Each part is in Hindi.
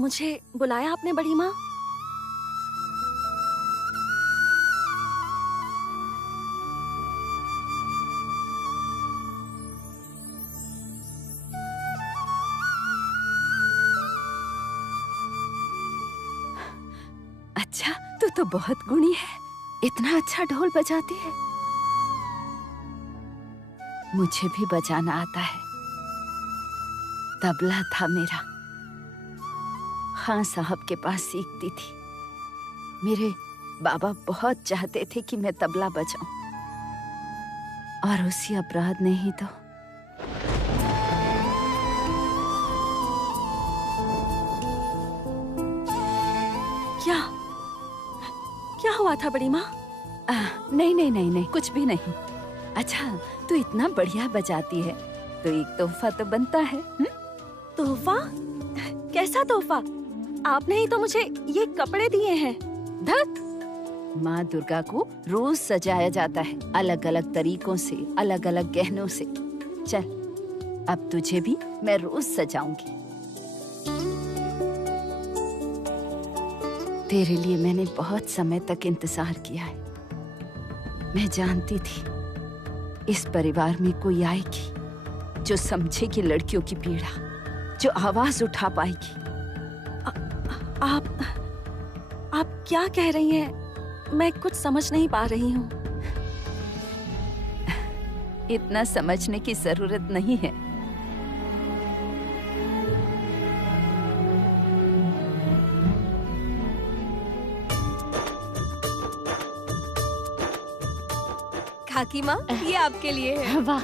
मुझे बुलाया आपने बड़ी माँ? अच्छा, तू तो बहुत गुणी है, इतना अच्छा ढोल बजाती है। मुझे भी बजाना आता है। तबला था मेरा, खान साहब के पास सीखती थी। मेरे बाबा बहुत चाहते थे कि मैं तबला बजाऊं, और उसी अपराध ने ही तो क्या हुआ था बड़ी माँ? नहीं नहीं नहीं नहीं, कुछ भी नहीं। अच्छा, तू इतना बढ़िया बजाती है तो एक तोहफा तो बनता है। तोहफा? कैसा तोहफा? आपने ही तो मुझे ये कपड़े दिए हैं। धत! माँ दुर्गा को रोज सजाया जाता है, अलग अलग तरीकों से, अलग अलग गहनों से। चल, अब तुझे भी मैं रोज सजाऊंगी। तेरे लिए मैंने बहुत समय तक इंतजार किया है। मैं जानती थी इस परिवार में कोई आएगी जो समझेगी लड़कियों की पीड़ा, जो आवाज उठा पाएगी। आप क्या कह रही हैं? मैं कुछ समझ नहीं पा रही हूँ। इतना समझने की जरूरत नहीं है। काकी माँ, ये आपके लिए है। वाह।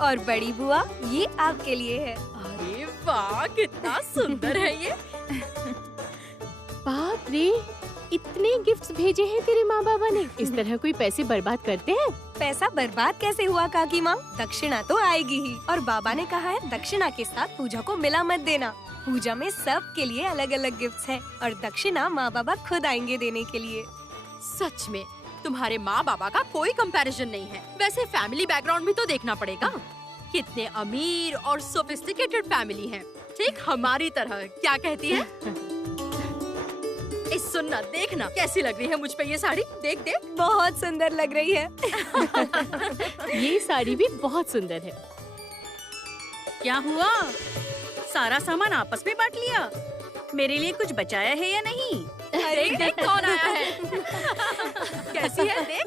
और बड़ी बुआ, ये आपके लिए है। अरे वाह, कितना सुंदर है ये। बाप रे, इतने गिफ्ट्स भेजे हैं तेरे माँ बाबा ने। इस तरह कोई पैसे बर्बाद करते हैं? पैसा बर्बाद कैसे हुआ काकी माँ? दक्षिणा तो आएगी ही, और बाबा ने कहा है दक्षिणा के साथ पूजा को मिला मत देना। पूजा में सब के लिए अलग अलग गिफ्ट्स हैं, और दक्षिणा माँ बाबा खुद आएंगे देने के लिए। सच में तुम्हारे माँ बाबा का कोई कंपैरिजन नहीं है। वैसे फैमिली बैकग्राउंड भी तो देखना पड़ेगा। कितने अमीर और सोफिस्टिकेटेड फैमिली है, ठीक हमारी तरह। क्या कहती है? इस सुनना, देखना कैसी लग रही है मुझ पे ये साड़ी। देख देख, बहुत सुंदर लग रही है। ये साड़ी भी बहुत सुंदर है। क्या हुआ? सारा सामान आपस में बांट लिया? मेरे लिए कुछ बचाया है या नहीं? अरे देख कौन आया है। कैसी है देख।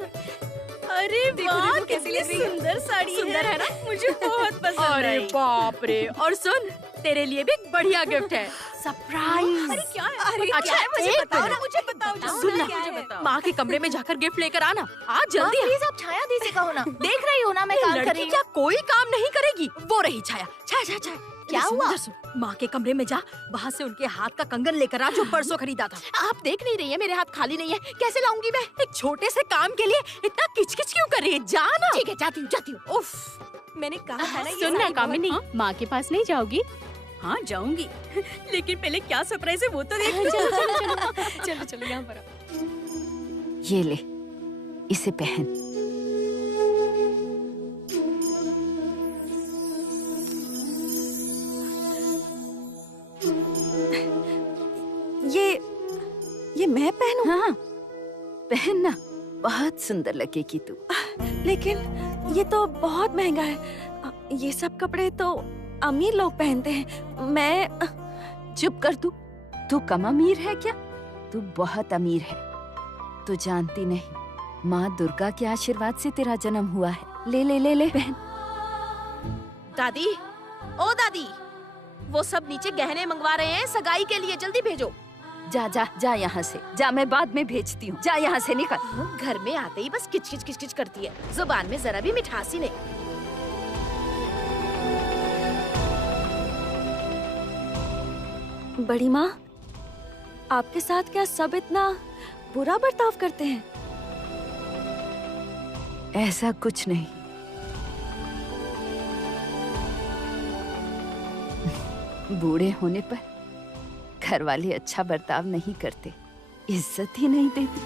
अरे वाह, कितनी सुंदर साड़ी है। सुंदर है ना? मुझे बहुत पसंद अरे आई। बाप रे। और सुन, तेरे लिए भी एक बढ़िया गिफ्ट है, सरप्राइज। अरे क्या है? अरे अच्छा, क्या है? मुझे एक बताओ मिनट। ना, मुझे बताओ। सुन ना, क्या है? माँ के कमरे में जाकर गिफ्ट लेकर आना। आज जल्दी आ। प्लीज आप छाया दी से कहो ना। देख रही हो ना मैं काम कर लड़की रही हूँ। क्या कोई काम नहीं करेगी? वो रही छाया। छाया छाया छाया, क्या इधर सुन, हुआ? इधर सुन। माँ के कमरे में जा, वहाँ से उनके हाथ का कंगन लेकर आ जो परसों खरीदा था। आप देख नहीं रही है मेरे हाथ खाली नहीं है, कैसे लाऊंगी मैं? एक छोटे से काम के लिए इतना किचकिच क्यों कर रही है? जा ना। ठीक है, जाती हूँ जाती हूँ। उफ। मैंने कहा था ना, ये सुन ना साड़ी कामिनी, माँ के पास नहीं जाओगी? हाँ जाऊंगी, लेकिन पहले क्या सरप्राइज है वो तो देख। चलो चलो यहाँ पर आओ। ये ले, इसे पहन। ये मैं पहनूं? हाँ, पहनना, बहुत सुंदर लगेगी तू। लेकिन ये तो बहुत महंगा है। ये सब कपड़े तो अमीर लोग पहनते हैं। मैं चुप कर तू कम अमीर है क्या? तू बहुत अमीर है। तू जानती नहीं, माँ दुर्गा के आशीर्वाद से तेरा जन्म हुआ है। ले ले ले ले पहन। दादी, ओ दादी, वो सब नीचे गहने मंगवा रहे हैं सगाई के लिए, जल्दी भेजो। जा जा जा यहाँ से जा, मैं बाद में भेजती हूँ। जा यहाँ से निकल। घर में आते ही बस किचकिच किचकिच करती है, जुबान में जरा भी मिठास ही नहीं। बड़ी माँ, आपके साथ क्या सब इतना बुरा बर्ताव करते हैं? ऐसा कुछ नहीं। बूढ़े होने पर घर वाले अच्छा बर्ताव नहीं करते, इज्जत ही नहीं देते।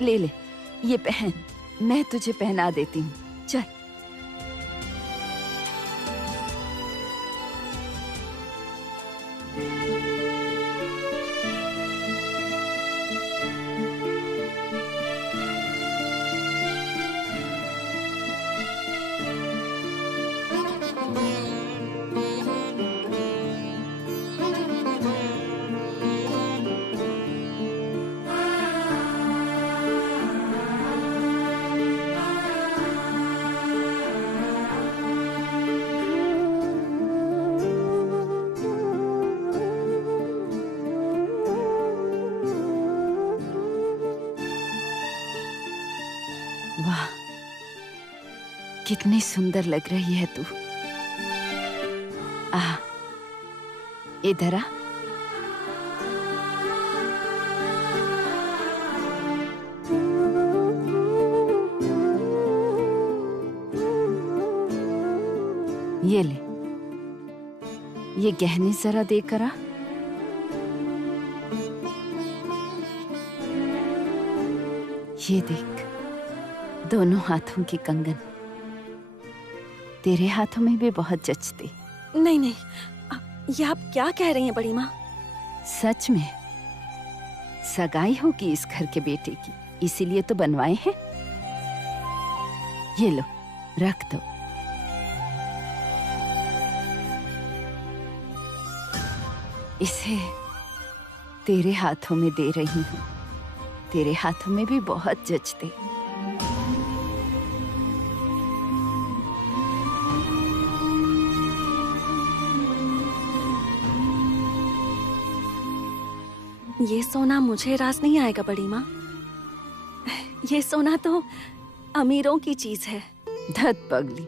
ले ले, ये पहन, मैं तुझे पहना देती हूँ। चल। वाह, कितनी सुंदर लग रही है तू। आ, इधर आ। ये ले, ये गहने जरा देकर आ। ये देख, दोनों हाथों की कंगन तेरे हाथों में भी बहुत जचते। नहीं नहीं, ये आप क्या कह रही हैं बड़ी माँ? सच में सगाई होगी इस घर के बेटे की, इसीलिए तो बनवाए हैं। ये लो, रख दो। इसे तेरे हाथों में दे रही हूँ, तेरे हाथों में भी बहुत जचते। ये सोना मुझे रास नहीं आएगा बड़ी माँ। ये सोना तो अमीरों की चीज है। धत पगली,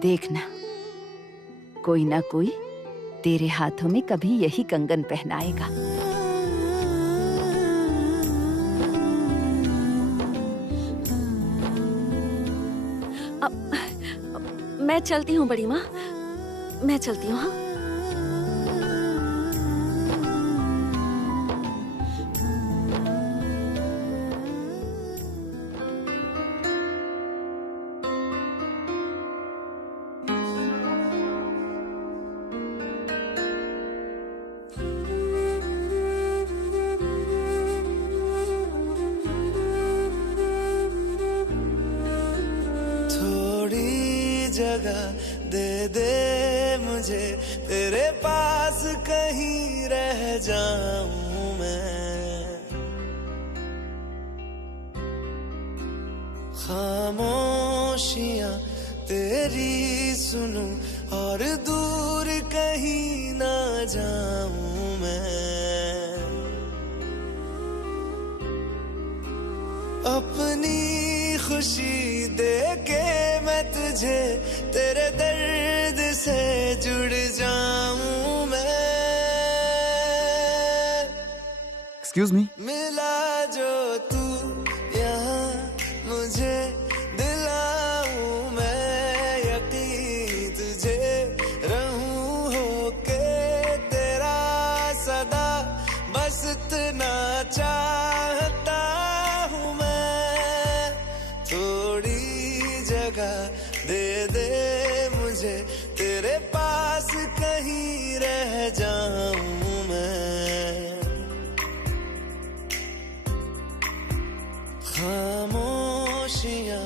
देखना कोई ना कोई तेरे हाथों में कभी यही कंगन पहनाएगा। मैं चलती हूँ बड़ी माँ, मैं चलती हूँ। हाँ, जगह दे दे मुझे, तेरे पास कहीं रह जाऊं मैं। खामोशियां तेरी सुनूं और दूर कहीं ना जाऊं मैं। अपनी खुशी दे के मैं तुझे, तेरे दर्द से जुड़ जाऊं मैं। Excuse me. मिला जो तू यहाँ मुझे, दिलाऊं मैं यकीन तुझे, रहूं होके तेरा सदा, बस इतना चाहता हूँ मैं। थोड़ी जगह दे दे मुझे, तेरे पास कहीं रह जाऊं मैं। खामोशियां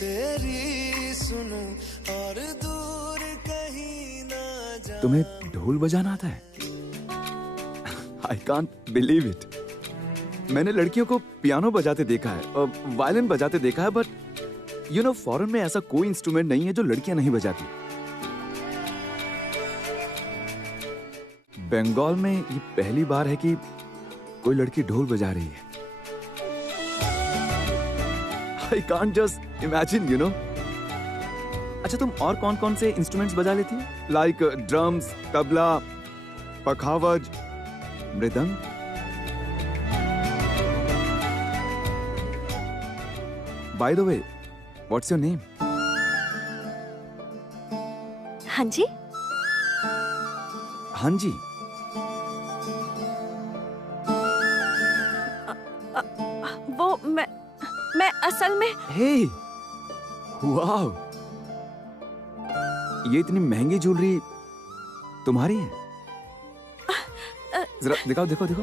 तेरी सुनूं और दूर कहीं ना जाऊं। तुम्हें ढोल बजाना आता है? I can't believe it. मैंने लड़कियों को पियानो बजाते देखा है और वायलिन बजाते देखा है, बट यू नो फॉरेन में ऐसा कोई इंस्ट्रूमेंट नहीं है जो लड़कियां नहीं बजाती। बंगाल में ये पहली बार है कि कोई लड़की ढोल बजा रही है। I can't just imagine, you know. अच्छा, तुम और कौन कौन से इंस्ट्रूमेंट्स बजा लेती हो? लाइक ड्रम्स, तबला, पखावज, मृदंग? By the way, what's your name? हाँ जी। हाँ जी। मैं असल में हे, वाओ, ये इतनी महंगी ज्वेलरी तुम्हारी है? जरा दिखाओ, देखो देखो।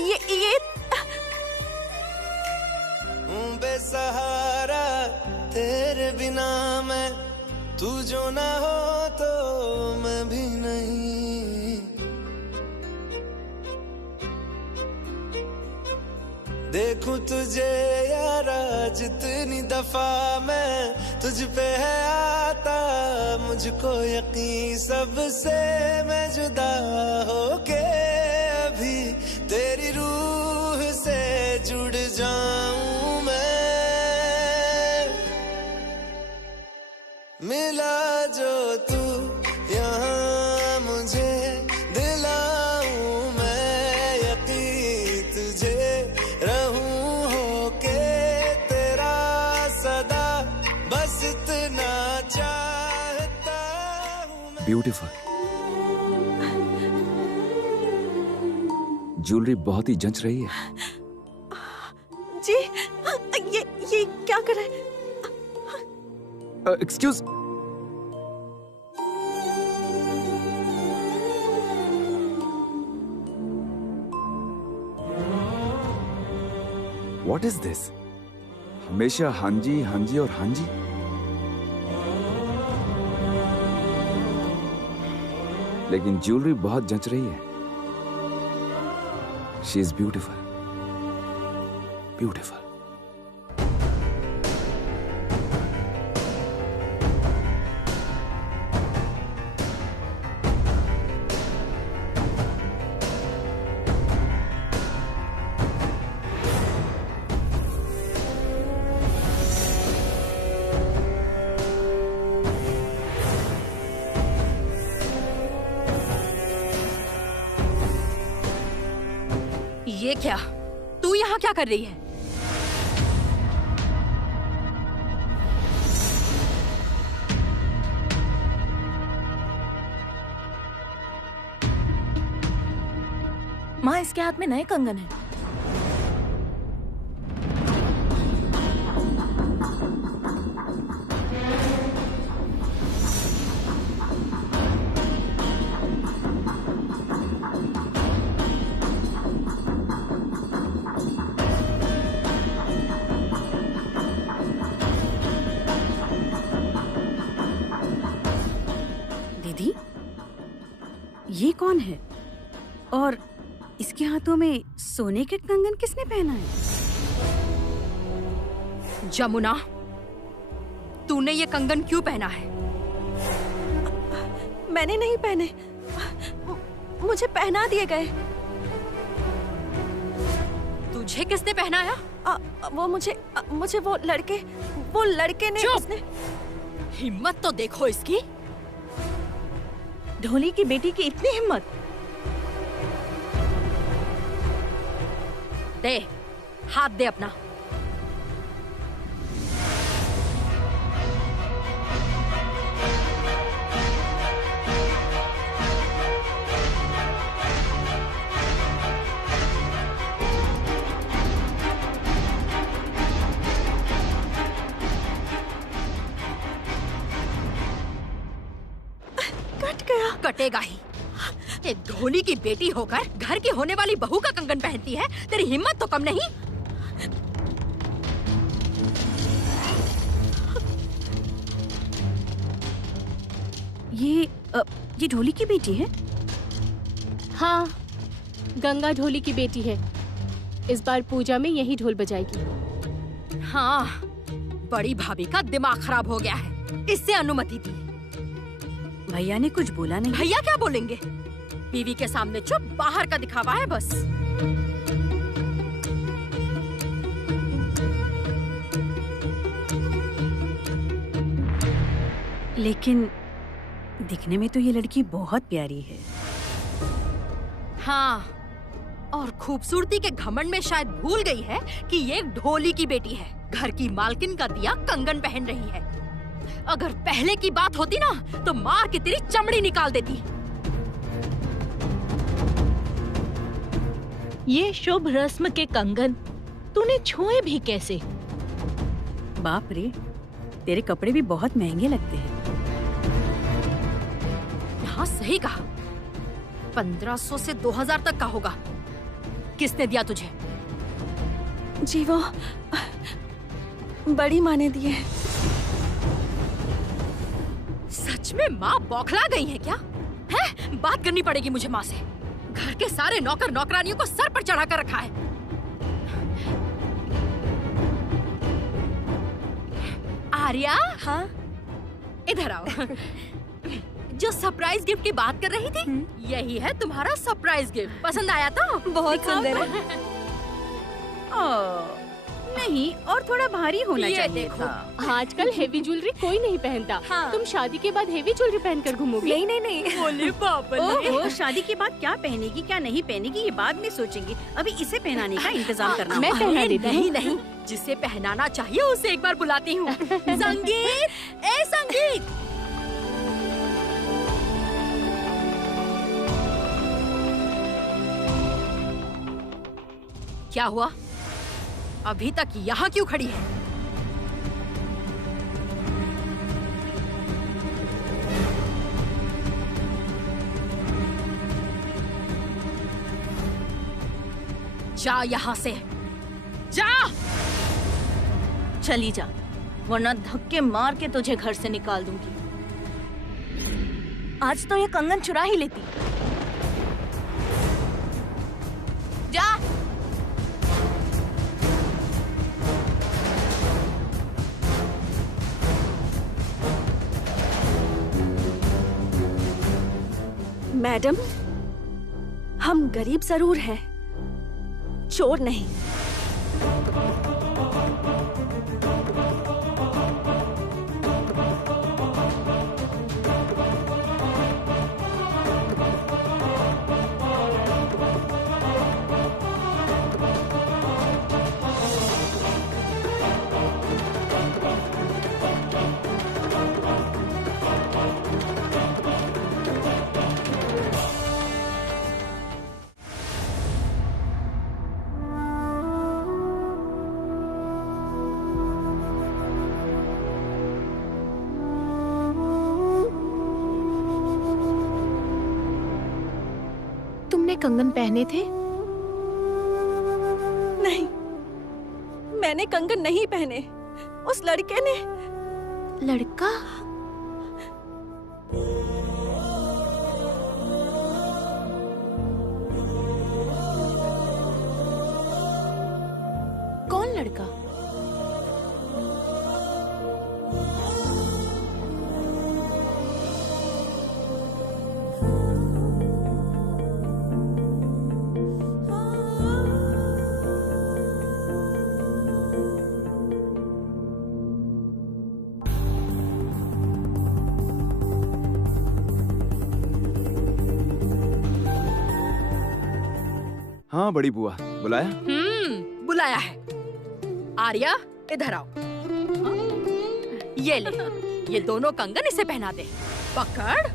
ये बेसहारा तेरे बिना मैं, तू जो ना हो तो मैं भी नहीं। देखूं तुझे यारा जितनी दफा मैं, तुझ पे है आता मुझको यकीन, सबसे मैं जुदा होके अभी तेरी रूह से जुड़ जाऊं मैं। मिला जो तू यहाँ मुझे, दिलाऊं मैं यकीन तुझे, रहूं होके तेरा सदा, बस इतना चाहता हूँ मैं। ब्यूटीफुल। ज्वेलरी बहुत ही जंच रही है। जी, ये क्या कर रहे हैं? Excuse, what is this? हमेशा हाँ जी और हाँ जी। लेकिन ज्वेलरी बहुत जंच रही है। She is beautiful, beautiful. ये क्या? तू यहाँ क्या कर रही है? माँ, इसके हाथ में नए कंगन है। दीदी, ये कौन है? और इसके हाथों में सोने के कंगन किसने पहना है? जमुना, तूने ये कंगन क्यों पहना है? मैंने नहीं पहने, मुझे पहना दिए गए। तुझे किसने पहनाया? वो मुझे वो लड़के ने। चुप! उसने। हिम्मत तो देखो इसकी। ढोली की बेटी की इतनी हिम्मत! दे, हाथ दे अपना। कट गया। कटेगा ही। एक ढोली की बेटी होकर घर की होने वाली बहू का कंगन पहनती है, तेरी हिम्मत तो कम नहीं। ये ढोली की बेटी है? हाँ, गंगा ढोली की बेटी है। इस बार पूजा में यही ढोल बजाएगी। हाँ, बड़ी भाभी का दिमाग खराब हो गया है, इससे अनुमति दी। भैया ने कुछ बोला नहीं? भैया क्या बोलेंगे? बीवी के सामने चुप, बाहर का दिखावा है बस। लेकिन दिखने में तो ये लड़की बहुत प्यारी है। हाँ, और खूबसूरती के घमंड में शायद भूल गई है कि ये एक ढोली की बेटी है। घर की मालकिन का दिया कंगन पहन रही है। अगर पहले की बात होती ना तो मार के तेरी चमड़ी निकाल देती। ये शुभ रस्म के कंगन तूने छुए भी कैसे? बाप रे, तेरे कपड़े भी बहुत महंगे लगते हैं। हाँ सही कहा, 1500 से 2000 तक का होगा। किसने दिया तुझे? जी वो बड़ी माँ ने दिए। सच में माँ बौखला गई है क्या? है? बात करनी पड़ेगी मुझे माँ से। घर के सारे नौकर नौकरानियों को सर पर चढ़ा कर रखा है। आर्या, हाँ इधर आओ। जो सरप्राइज गिफ्ट की बात कर रही थी, यही है तुम्हारा सरप्राइज गिफ्ट। पसंद आया तो? बहुत दिखाओ सुंदर तो। है। नहीं, और थोड़ा भारी होना ये चाहिए देखो। था। आजकल हेवी ज्वेलरी कोई नहीं पहनता। हाँ। तुम शादी के बाद हेवी ज्वेलरी पहनकर घूमोगी? नहीं नहीं नहीं। बोले बाबा ओहो, शादी के बाद क्या पहनेगी क्या नहीं पहनेगी ये बाद में सोचेंगे। अभी इसे पहनाने का इंतजाम करना मैं होगा। पहना देती हूँ। नहीं नहीं, जिसे पहनाना चाहिए उसे एक बार बुलाती हूँ। संगीत, ए संगीत। क्या हुआ? अभी तक यहाँ क्यों खड़ी है? जा यहाँ से, जा। चली जा, वरना धक्के मार के तुझे घर से निकाल दूंगी। आज तो ये कंगन चुरा ही लेती। जा। मैडम, हम गरीब जरूर हैं, चोर नहीं। तुमने कंगन पहने थे? नहीं, मैंने कंगन नहीं पहने। उस लड़के ने। लड़का? कौन लड़का? हाँ बड़ी बुआ, बुलाया? बुलाया है। आर्या, इधर आओ। ये ले, ये दोनों कंगन इसे पहना दे। पकड़।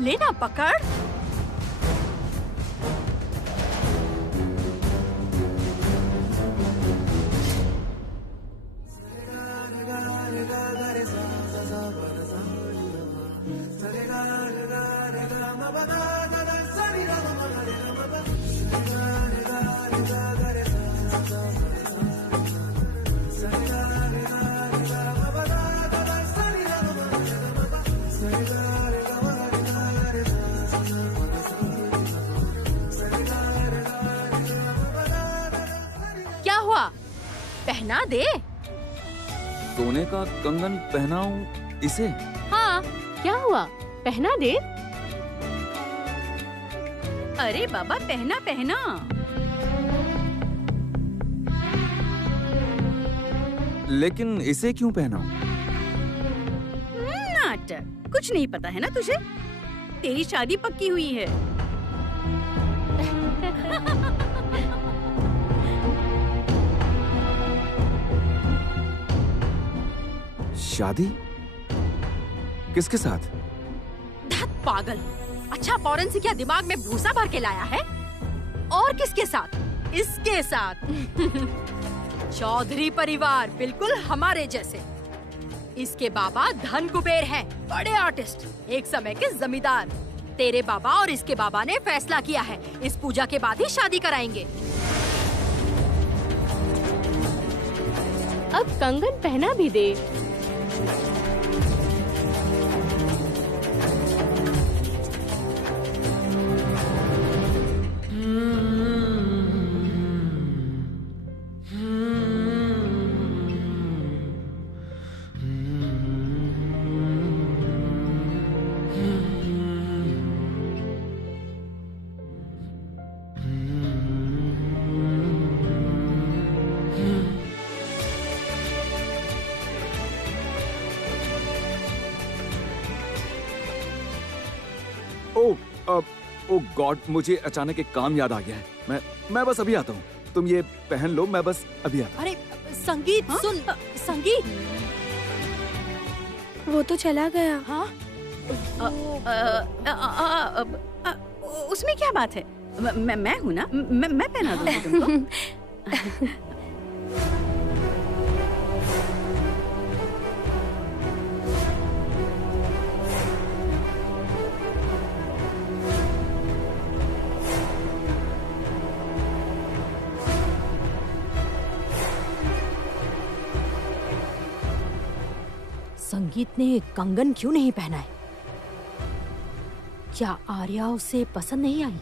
लेना, पकड़। क्या हुआ? पहना दे। सोने का कंगन पहनाऊं इसे? हाँ, क्या हुआ? पहना दे। अरे बाबा, पहना पहना। लेकिन इसे क्यों पहनाऊं? नाटक, कुछ नहीं पता है ना तुझे? तेरी शादी पक्की हुई है। शादी? किसके साथ? धत पागल। अच्छा फौरन से क्या दिमाग में भूसा भर के लाया है? और किसके साथ? इसके साथ। चौधरी परिवार बिल्कुल हमारे जैसे। इसके बाबा धन कुबेर हैं, बड़े आर्टिस्ट, एक समय के जमींदार। तेरे बाबा और इसके बाबा ने फैसला किया है इस पूजा के बाद ही शादी कराएंगे। अब कंगन पहना भी दे। ओ गॉड, मुझे अचानक एक काम याद आ गया है। मैं बस अभी आता हूँ। तुम ये पहन लो, मैं बस अभी आता हूँ। अरे संगीत सुन, संगीत। वो तो चला गया। हाँ? उसमें क्या बात है? मैं हूँ ना, मैं पहना दूँगी तुमको। संगीत ने कंगन क्यों नहीं पहना है? क्या आर्या उसे पसंद नहीं आई?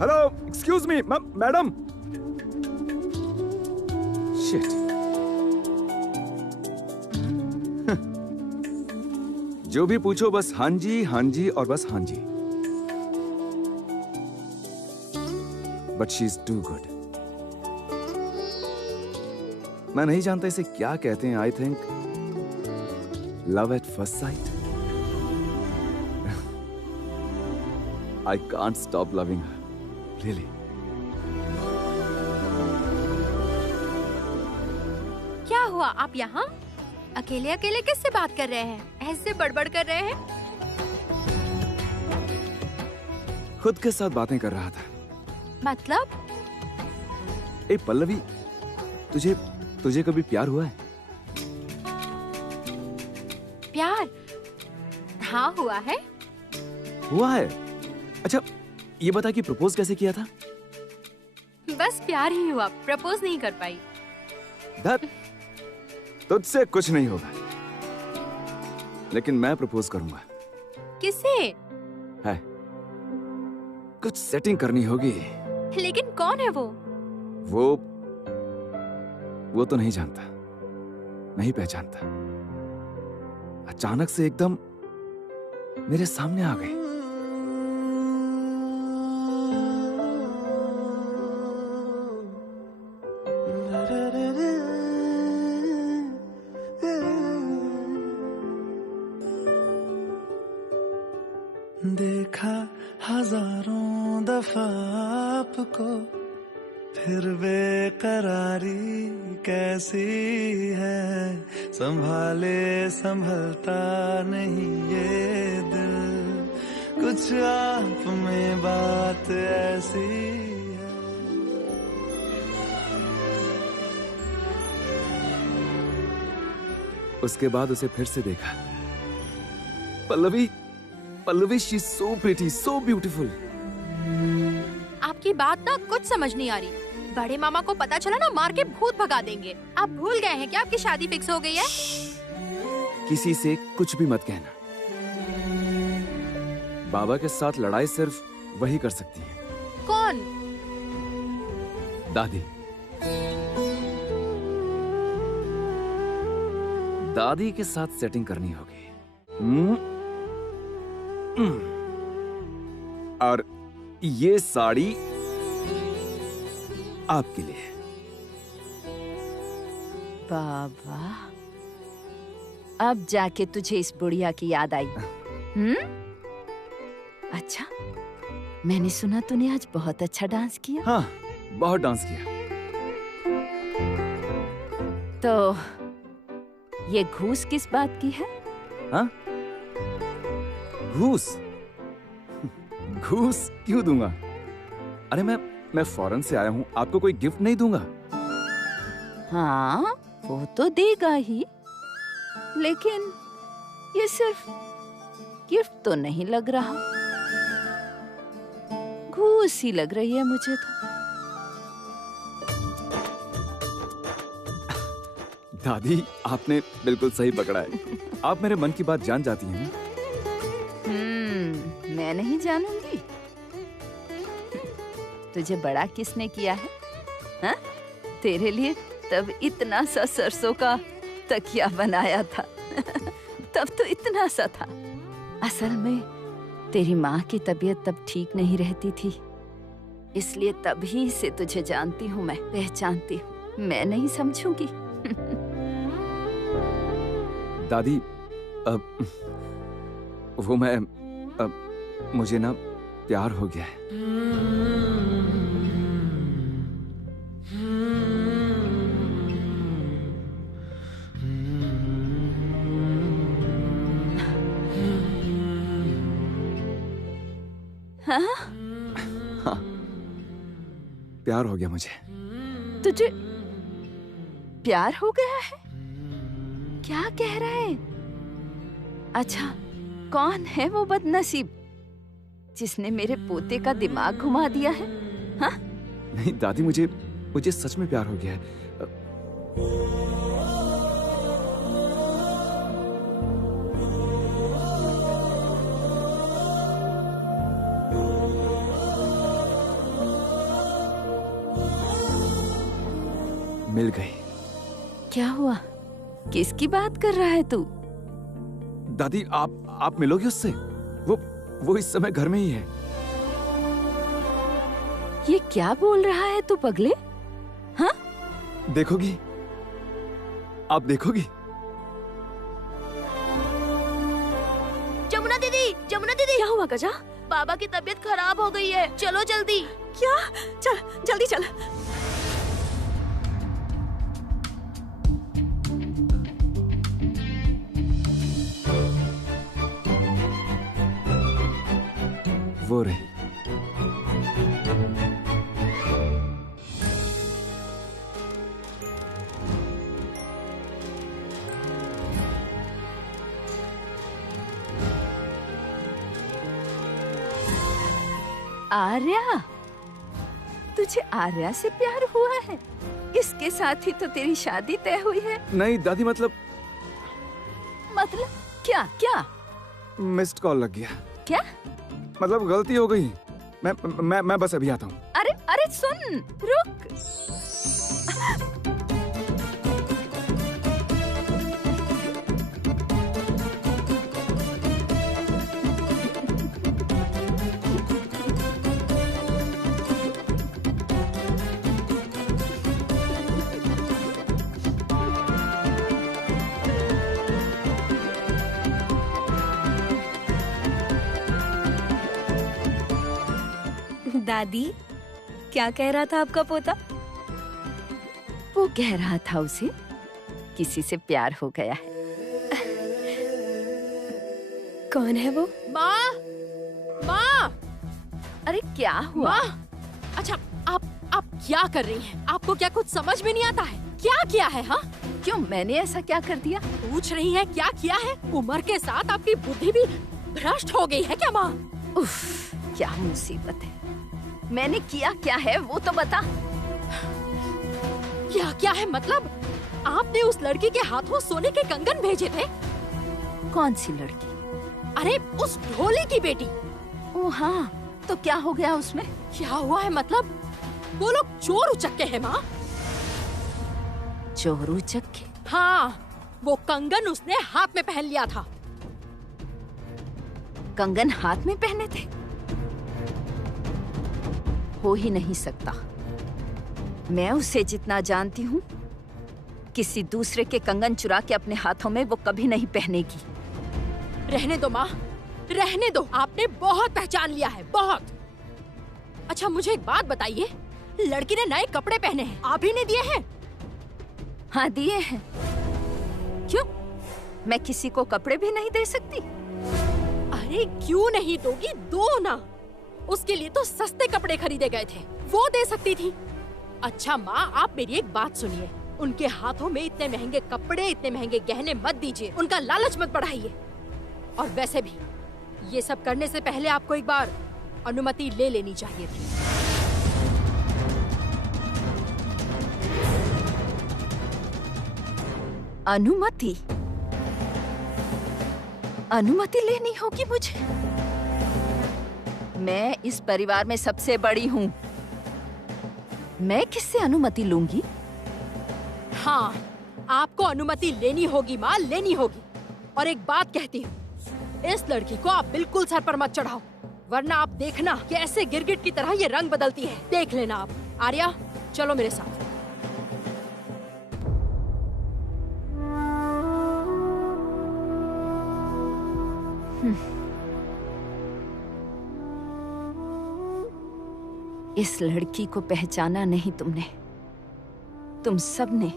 Hello, excuse me, madam. Shit. जो भी पूछो बस हाँ जी और बस हाँ जी। But she is too good. मैं नहीं जानता इसे क्या कहते हैं। I think love at first sight. I can't stop loving her, really. क्या हुआ आप यहाँ अकेले अकेले किससे बात कर रहे हैं? ऐसे बड़बड़ कर रहे हैं? खुद के साथ बातें कर रहा था। मतलब? ए पल्लवी, तुझे कभी प्यार हुआ है? प्यार? हाँ हुआ है। हुआ है? अच्छा ये बता कि प्रपोज कैसे किया था? बस प्यार ही हुआ, प्रपोज नहीं कर पाई। धत, तुझसे कुछ नहीं होगा। लेकिन मैं प्रपोज करूंगा। किससे? है, कुछ सेटिंग करनी होगी। लेकिन कौन है वो? वो तो नहीं जानता, नहीं पहचानता। अचानक से एकदम मेरे सामने आ गई। देखा हजारों दफा आपको, फिर बेकरारी कैसी है। संभाले संभलता नहीं ये दिल, कुछ आप में बात ऐसी है। उसके बाद उसे फिर से देखा। Pallavi she is so pretty, so beautiful. आपकी बात ना कुछ समझ नहीं आ रही। बड़े मामा को पता चला ना, मार के भूत भगा देंगे। आप भूल गए हैं क्या आपकी शादी फिक्स हो गई है? किसी से कुछ भी मत कहना। बाबा के साथ लड़ाई सिर्फ वही कर सकती है। कौन? दादी। दादी के साथ सेटिंग करनी होगी। और ये साड़ी आपके लिए। बाबा, अब जाके तुझे इस बुढ़िया की याद आई। अच्छा, मैंने सुना तूने आज बहुत अच्छा डांस किया। हाँ, बहुत डांस किया। तो ये घूस किस बात की है? हाँ? घूस? घूस क्यों दूंगा? अरे मैं फॉरेन से आया हूँ, आपको कोई गिफ्ट नहीं दूंगा। हाँ, वो तो देगा ही, लेकिन ये सिर्फ गिफ्ट तो नहीं लग रहा, घूस ही लग रही है मुझे तो। दादी, आपने बिल्कुल सही पकड़ा है। आप मेरे मन की बात जान जाती हैं। मैं नहीं जानूंगी। तुझे बड़ा किसने किया है? हाँ? तेरे लिए तब इतना सा सरसों का तकिया बनाया था। तब तो इतना सा था। असल में तेरी माँ की तबीयत तब ठीक नहीं रहती थी, इसलिए तभी से तुझे जानती हूँ, मैं पहचानती हूँ। मैं नहीं समझूंगी। दादी, वो मुझे ना प्यार हो गया है। हाँ? हाँ, प्यार हो गया मुझे। तुझे प्यार हो गया है? क्या कह रहा है? अच्छा, कौन है वो बदनसीब जिसने मेरे पोते का दिमाग घुमा दिया है? हाँ? नहीं दादी, मुझे सच में प्यार हो गया है। मिल गई। क्या हुआ? किसकी बात कर रहा है तू? दादी, आप मिलोगे उससे? वो इस समय घर में ही है। ये क्या बोल रहा है तू पगले? हाँ? देखोगी? आप देखोगी? जमुना दीदी, जमुना दीदी, क्या हुआ गजा? बाबा की तबीयत खराब हो गई है, चलो जल्दी। क्या? चल, जल्दी चल। वो रही। आर्या, तुझे आर्या से प्यार हुआ है? इसके साथ ही तो तेरी शादी तय हुई है। नहीं दादी, मतलब क्या? मिस्ड कॉल लग गया। क्या? मतलब गलती हो गई। मैं बस अभी आता हूँ। अरे सुन, रुक। दादी, क्या कह रहा था आपका पोता? वो कह रहा था उसे किसी से प्यार हो गया है। कौन है वो? माँ, माँ, अरे क्या हुआ? माँ, अच्छा आप क्या कर रही हैं? आपको क्या कुछ समझ में नहीं आता है? क्या किया है? हाँ, क्यों, मैंने ऐसा क्या कर दिया? पूछ रही है क्या किया है? उम्र के साथ आपकी बुद्धि भी भ्रष्ट हो गई है क्या माँ? उफ, क्या मुसीबत है। मैंने किया क्या है वो तो बता। क्या है मतलब? आपने उस लड़की के हाथों सोने के कंगन भेजे थे? कौन सी लड़की? अरे उस ढोली की बेटी। ओ हाँ, तो क्या हो गया उसमें? क्या हुआ है मतलब? वो लोग चोर उचक्के हैं माँ। चोर उचक्के? हाँ, वो कंगन उसने हाथ में पहन लिया था। कंगन हाथ में पहने थे? हो ही नहीं सकता। मैं उसे जितना जानती हूँ, किसी दूसरे के कंगन चुरा के अपने हाथों में वो कभी नहीं पहनेगी। रहने दो माँ, रहने दो। आपने बहुत पहचान लिया है, बहुत। अच्छा मुझे एक बात बताइए, लड़की ने नए कपड़े पहने हैं, आप ही ने दिए हैं? हाँ दिए हैं। क्यों, मैं किसी को कपड़े भी नहीं दे सकती? अरे क्यों नहीं दोगी, दो ना। उसके लिए तो सस्ते कपड़े खरीदे गए थे, वो दे सकती थी। अच्छा माँ, आप मेरी एक बात सुनिए, उनके हाथों में इतने महंगे कपड़े, इतने महंगे गहने मत दीजिए, उनका लालच मत बढ़ाइए। और वैसे भी ये सब करने से पहले आपको एक बार अनुमति ले लेनी चाहिए थी। अनुमति? अनुमति लेनी होगी मुझे? मैं इस परिवार में सबसे बड़ी हूँ, मैं किससे अनुमति लूंगी? हाँ, आपको अनुमति लेनी होगी माँ, लेनी होगी। और एक बात कहती हूँ, इस लड़की को आप बिल्कुल सर पर मत चढ़ाओ, वरना आप देखना कैसे गिरगिट की तरह ये रंग बदलती है, देख लेना आप। आर्या, चलो मेरे साथ। इस लड़की को पहचाना नहीं तुमने, तुम सब ने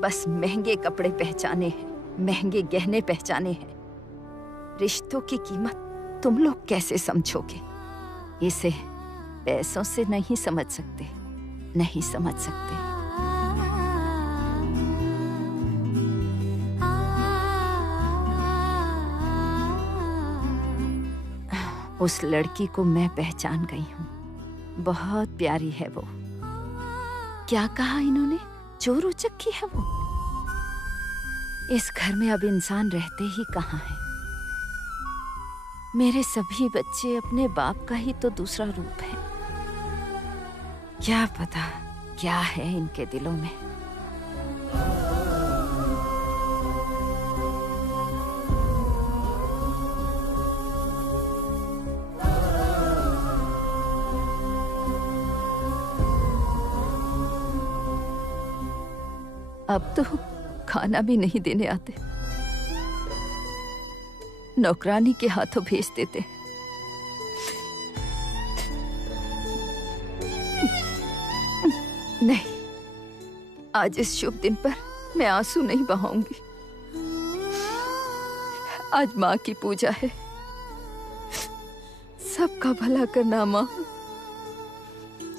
बस महंगे कपड़े पहचाने हैं, महंगे गहने पहचाने हैं। रिश्तों की कीमत तुम लोग कैसे समझोगे? इसे पैसों से नहीं समझ सकते, नहीं समझ सकते। उस लड़की को मैं पहचान गई हूँ, बहुत प्यारी है वो। क्या कहा इन्होंने? चोर उचक की है वो। इस घर में अब इंसान रहते ही कहाँ हैं? मेरे सभी बच्चे अपने बाप का ही तो दूसरा रूप है। क्या पता क्या है इनके दिलों में। अब तो खाना भी नहीं देने आते, नौकरानी के हाथों भेज देते। नहीं, आज इस शुभ दिन पर मैं आंसू नहीं बहाऊंगी। आज माँ की पूजा है। सबका भला करना माँ,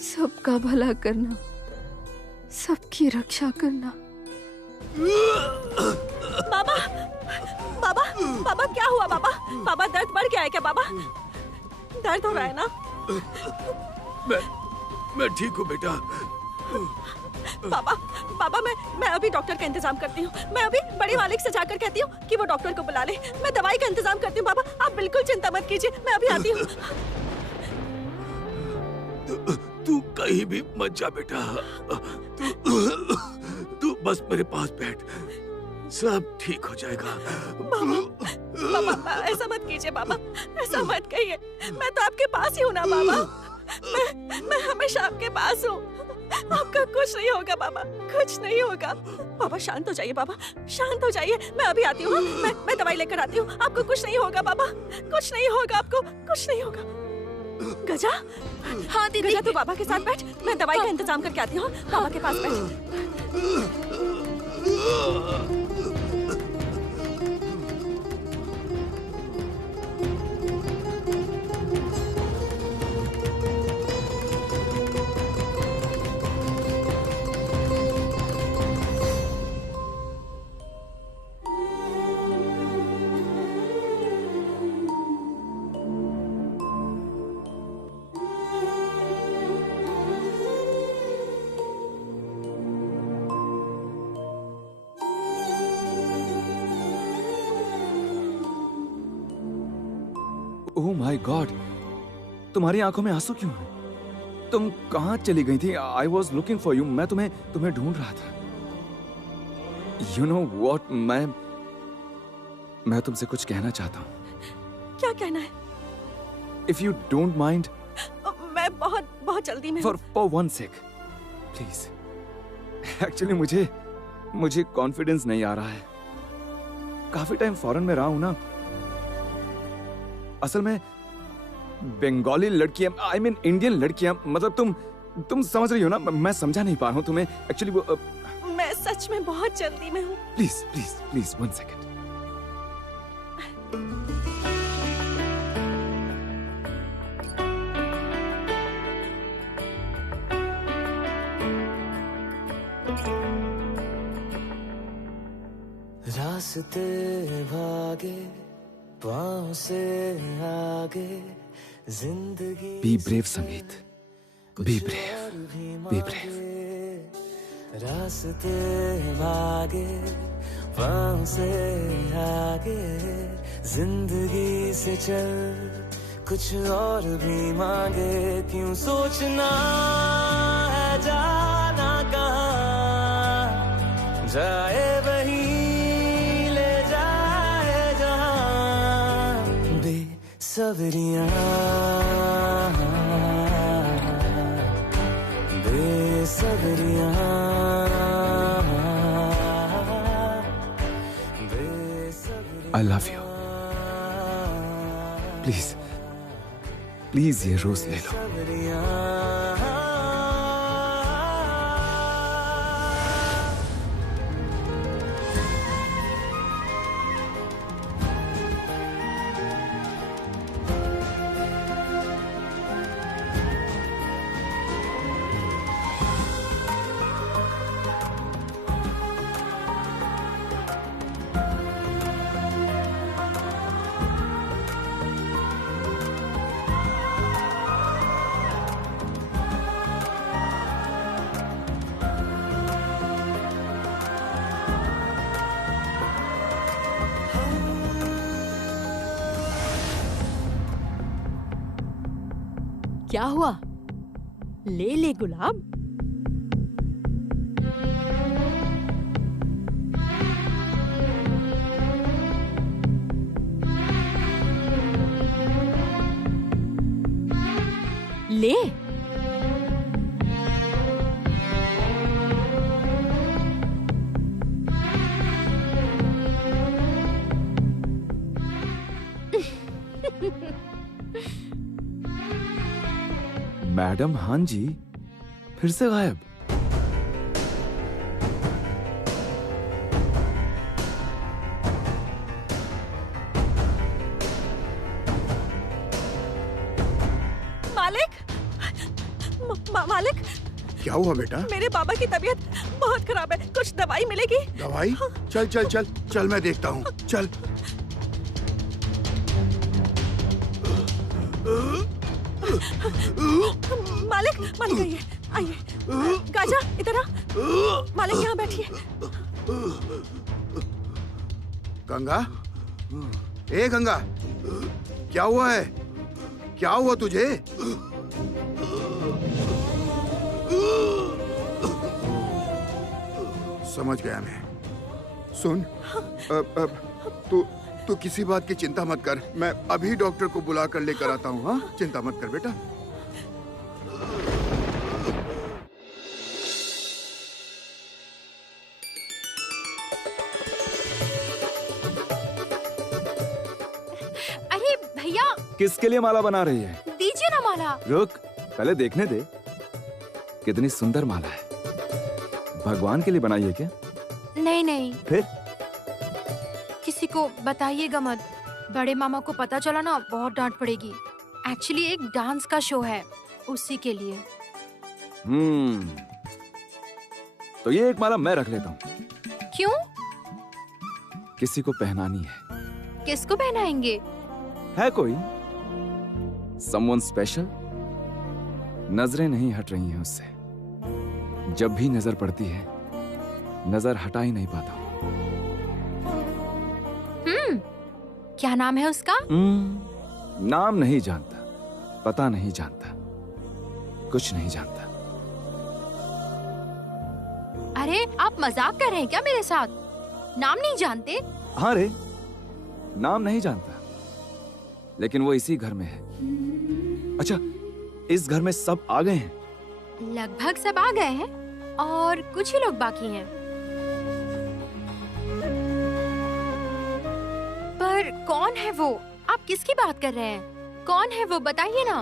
सबका भला करना, सबकी रक्षा करना। बाबा, बाबा, बाबा क्या हुआ बाबा? बाबा दर्द बढ़ गया है क्या बाबा? दर्द हो रहा है ना? मैं ठीक हूँ बेटा। बाबा, बाबा मैं अभी डॉक्टर का इंतजाम करती हूँ। मैं अभी बड़ी मालिक से जाकर कहती हूँ कि वो डॉक्टर को बुला ले। मैं दवाई का इंतजाम करती हूँ बाबा, आप बिल्कुल चिंता मत कीजिए, मैं अभी आती हूँ। तू कहीं भी मत जा बेटा, तू बस मेरे पास बैठ, सब ठीक हो जाएगा। बाबा, बाबा ऐसा मत कीजिए बाबा, ऐसा मत कहिए। मैं तो आपके पास ही हूँ ना बाबा, मैं हमेशा आपके पास हूँ। आपका कुछ नहीं होगा बाबा, कुछ नहीं होगा। बाबा शांत हो जाइए बाबा, शांत हो जाइए। मैं अभी आती हूँ, मैं दवाई लेकर आती हूँ। आपको कुछ नहीं होगा बाबा, कुछ नहीं होगा, आपको कुछ नहीं होगा। गजा, हाँ दीदी। गजा तू बाबा के साथ बैठ, मैं दवाई का इंतजाम करके आती हूँ। बाबा के पास बैठ। ओह माय गॉड, तुम्हारी आंखों में आंसू क्यों है? तुम कहाँ चली गई थी? I was looking for you. मैं तुम्हें ढूंढ रहा था। यू नो वॉट, मैं तुमसे कुछ कहना चाहता हूँ। क्या कहना है? इफ यू डोंट माइंड, मैं बहुत जल्दी में for one sec please. Actually मुझे कॉन्फिडेंस नहीं आ रहा है। काफी टाइम फॉरेन में रहा हूं ना। असल में बंगाली लड़कियां, आई मीन इंडियन लड़कियां, मतलब तुम समझ रही हो ना। मैं समझा नहीं पा रहा हूं तुम्हें एक्चुअली। वो मैं सच में बहुत जल्दी में हूँ। Please please please 1 second. रास्ते भागे पाँव से आगे जिंदगी बी ब्रेव संगीत, बी ब्रेव, बी ब्रेव। रास्ते भागे पाँव से आगे जिंदगी से चल कुछ और भी मांगे, क्यों सोचना है जाना कहाँ, जाए वही ले जाए जहाँ। Besabriyaan Besabriyaan I love you. Please please ये रोज ले लो। क्या हुआ? ले ले गुलाब। ले। मैडम हान जी फिर से गायब। मालिक, मालिक, क्या हुआ बेटा? मेरे बाबा की तबीयत बहुत खराब है, कुछ दवाई मिलेगी? दवाई? चल चल चल चल, मैं देखता हूँ, चल। मालिक, मालिक आइए, आइए। गाजा इधर आ। मालिक यहाँ बैठिए। गंगा, ए गंगा, क्या हुआ है? क्या हुआ तुझे? समझ गया मैं। सुन, तू किसी बात की चिंता मत कर, मैं अभी डॉक्टर को बुला कर लेकर आता हूँ। हाँ, चिंता मत कर बेटा। अरे भैया, किसके लिए माला बना रही है? दीजिए ना माला। रुक, पहले देखने दे। कितनी सुंदर माला है। भगवान के लिए बनाई है क्या? नहीं नहीं, फिर किसी को बताइएगा मत। बड़े मामा को पता चला ना बहुत डांट पड़ेगी। एक्चुअली एक डांस का शो है, उसी के लिए। तो ये एक माला मैं रख लेता हूँ। क्यों? किसी को पहनानी है। किसको पहनाएंगे? है कोई समवन स्पेशल? नजरें नहीं हट रही हैं उससे। जब भी नजर पड़ती है, नजर हटा ही नहीं पाता। क्या नाम है उसका? नाम नहीं जानता, पता नहीं जानता, कुछ नहीं जानता। अरे आप मजाक कर रहे हैं क्या मेरे साथ? नाम नहीं जानते? हाँ रे, नाम नहीं जानता, लेकिन वो इसी घर में है। अच्छा, इस घर में सब आ गए हैं? लगभग सब आ गए हैं और कुछ ही लोग बाकी हैं। पर कौन है वो? आप किसकी बात कर रहे हैं? कौन है वो, बताइए ना।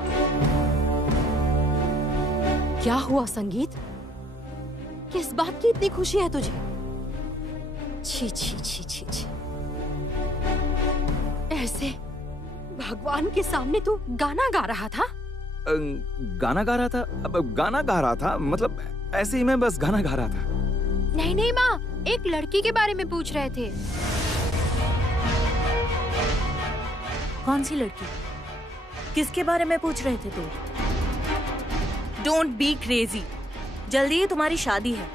क्या हुआ संगीत? किस बात की इतनी खुशी है तुझे? छी छी छी छी छी। ऐसे भगवान के सामने तू गाना गा रहा था? गाना गा रहा था? अब गाना गा रहा था मतलब ऐसे ही मैं बस गाना गा रहा था। नहीं नहीं माँ, एक लड़की के बारे में पूछ रहे थे। कौन सी लड़की? किसके बारे में पूछ रहे थे तुम? Don't be crazy. जल्दी ही तुम्हारी शादी है